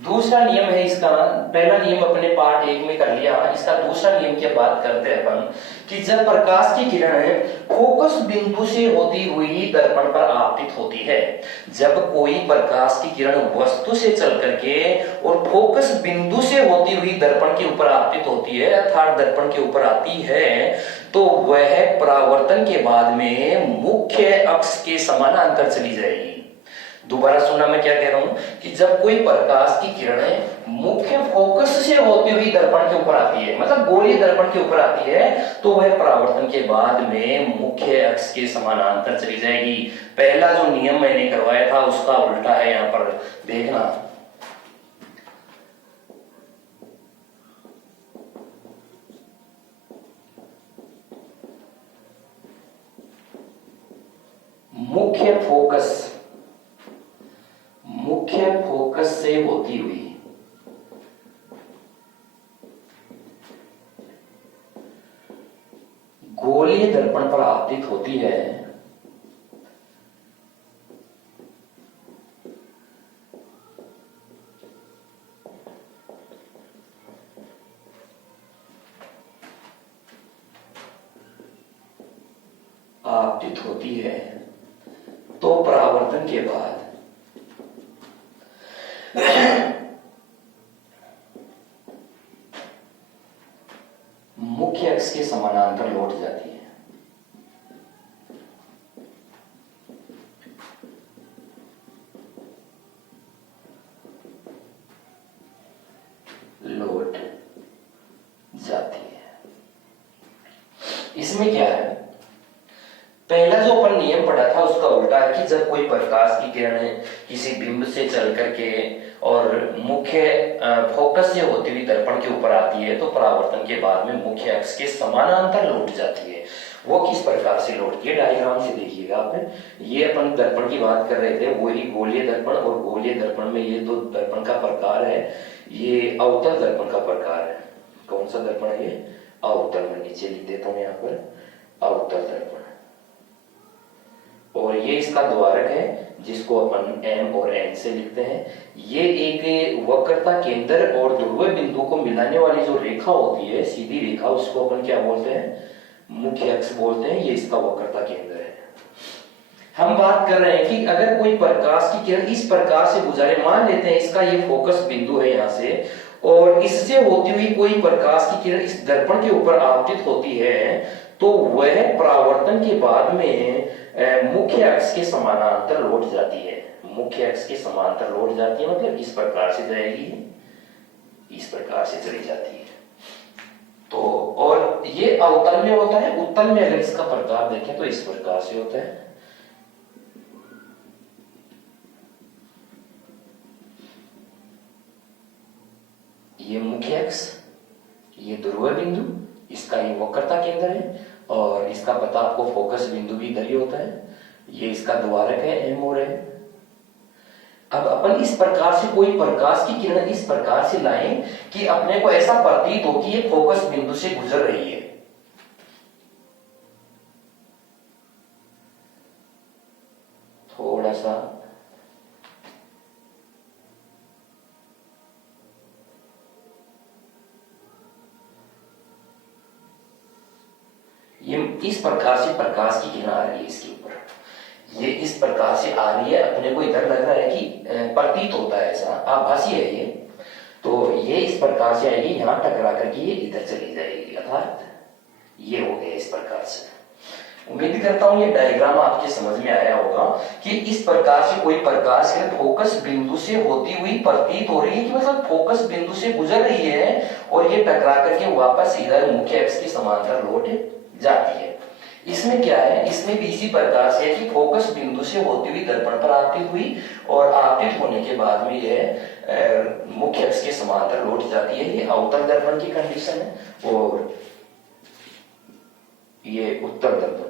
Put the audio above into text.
दूसरा नियम है इसका, पहला नियम अपने पार्ट 1 में कर लिया, इसका दूसरा नियम की बात करते हैं अपन कि जब प्रकाश की किरण फोकस बिंदु से होती हुई दर्पण पर आपतित होती है, जब कोई प्रकाश की किरण वस्तु से चल करके और फोकस बिंदु से होती हुई दर्पण के ऊपर आपतित होती है अर्थात दर्पण के ऊपर आती है, तो वह परावर्तन के बाद में मुख्य अक्ष के समानांतर चली जाएगी। दोबारा सुनना, मैं क्या कह रहा हूं कि जब कोई प्रकाश की किरणें मुख्य फोकस से होती हुई दर्पण के ऊपर आती है, मतलब गोलीय दर्पण के ऊपर आती है, तो वह परावर्तन के बाद में मुख्य अक्ष के समानांतर चली जाएगी। पहला जो नियम मैंने करवाया था उसका उल्टा है, यहां पर देखना। मुख्य फोकस से होती हुई गोलीय दर्पण पर आपतित होती है, आपतित होती है, तो परावर्तन के बाद मुख्य अक्ष के समानांतर लौट जाती है। लौट जाती है। इसमें क्या है, पहला जो अपन नियम पढ़ा था उसका उल्टा है कि जब कोई प्रकाश की किरणें किसी बिंब से चल करके और मुख्य फोकस से होती हुई दर्पण के ऊपर आती है, तो परावर्तन के बाद में मुख्य अक्ष के समानांतर लौट जाती है। वो किस प्रकार से लौटती है, डायग्राम से देखिएगा आप। ये अपन दर्पण की बात कर रहे थे, वही गोलीय दर्पण, और गोलीय दर्पण में ये दो दर्पण का प्रकार है। ये अवतल दर्पण का प्रकार है। कौन सा दर्पण है ये? अवतल। में नीचे लिख देता हूं यहाँ पर, अवतल दर्पण। और ये इसका द्वारक है जिसको अपन M और N से लिखते हैं। ये एक वक्रता केंद्र और ध्रुव बिंदु को मिलाने वाली जो रेखा होती है, सीधी रेखा, उसको अपन क्या बोलते हैं? मुख्य अक्ष बोलते हैं। ये इसका वक्रता केंद्र है। हम बात कर रहे हैं कि अगर कोई प्रकाश की किरण इस प्रकार से गुजरे, मान लेते हैं इसका ये फोकस बिंदु है यहाँ से, और इससे होती हुई कोई प्रकाश की किरण इस दर्पण के ऊपर आपतित होती है, तो वह परावर्तन के बाद में मुख्य अक्ष के समानांतर लौट जाती है। मुख्य अक्ष के समांतर लौट जाती है मतलब इस प्रकार से जाएगी, इस प्रकार से चली जाती है। तो और ये अवतल में होता है। उत्तल में अगर इसका प्रकार देखें तो इस प्रकार से होता है। ये मुख्य अक्ष, ये ध्रुव बिंदु, इसका ये वक्रता केंद्र है, और इसका पता आपको फोकस बिंदु भी इधर ही होता है। ये इसका द्वारक है M और N। अब अपन इस प्रकार से कोई प्रकाश की किरण इस प्रकार से लाएं कि अपने को ऐसा प्रतीत हो कि ये फोकस बिंदु से गुजर रही है। थोड़ा सा ये इस प्रकार से प्रकाश की किरण आ रही है इसके ऊपर, ये इस प्रकार से आ रही है। अपने को इधर लग रहा है कि प्रतीत होता है, ऐसा आभासी है ये। तो ये इस प्रकार से आएगी, यहां टकरा करके ये इधर चली जाएगी, अर्थात ये हो गया इस प्रकार से। उम्मीद करता हूं ये डायग्राम आपके समझ में आया होगा कि इस प्रकार से कोई प्रकाश के फोकस बिंदु से होती हुई प्रतीत हो रही है, कि मतलब फोकस बिंदु से गुजर रही है और ये टकरा करके वापस इधर मुख्य अक्ष के समांतर लौट जाती है। इसमें क्या है, इसमें भी इसी प्रकार से है कि फोकस बिंदु से होती हुई दर्पण पर आपतित हुई और आपतित होने के बाद में यह मुख्य अक्ष के समांतर लौट जाती है। ये अवतल दर्पण की कंडीशन है और ये उत्तल दर्पण